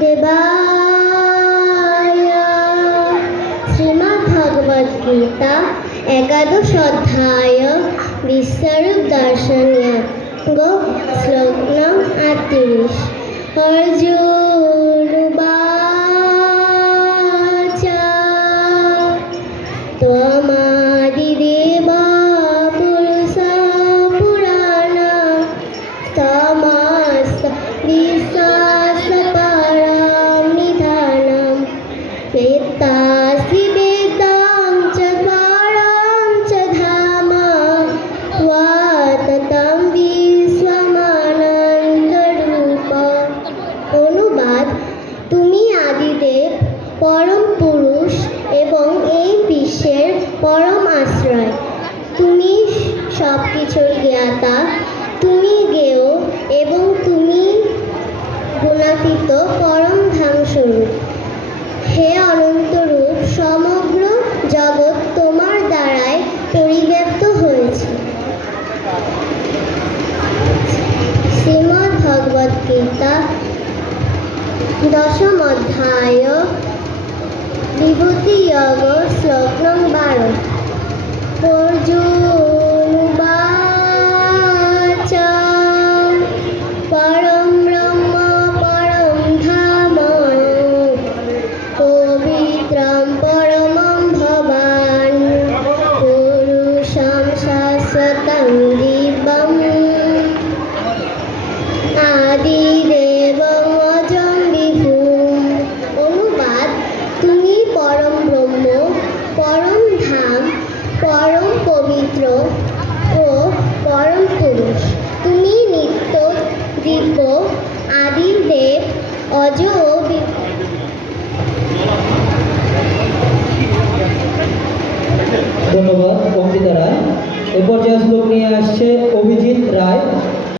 দেবায়। শ্রীমদ্ভগবদ্গীতা একাদশ অধ্যায় বিশ্বরূপ দর্শনীয় শ্লোক নং 38। অর্জুন উবাচ ত্বমাদিদেবা পুরুষা পুরাণা তমস্ত বিশ্বাসপরম নিধানম বেত্তাসি বেদাং চ পরম চ ধাম ত্বততম বিশ্বমানন্দরূপ। অনুবাদ: তুমি আদিদেব, পরম পুরুষ এবং এই বিশ্বের পরম আশ্রয়। তুমি সব কিছুর জ্ঞাতা, তুমি জ্ঞেয় এবং তুমি গুণাতীত পরম ধামস্বরূপ। হে অনন্তরূপ, সমগ্র জগৎ তোমার দ্বারাই পরিব্যাপ্ত হয়েছে। শ্রীমদ্ভগবদ্গীতা দশম অধ্যায় বিভূতি যোগ শ্লোক নং 12। অর্জুন উবাচ পরম ব্রহ্ম পরম ধাম পবিত্রম পরমং ভবান পুরুষং শাশ্বতং দিব্যং আদিদেবং অজং বিভুম। অনুবাদ: তুমি পরম ব্রহ্ম, পরম ধাম, পরম পবিত্র ও পরম পুরুষ। তুমি নিত্য, দিব্য, আদিদেব, অজ ও ধন্যবাদ।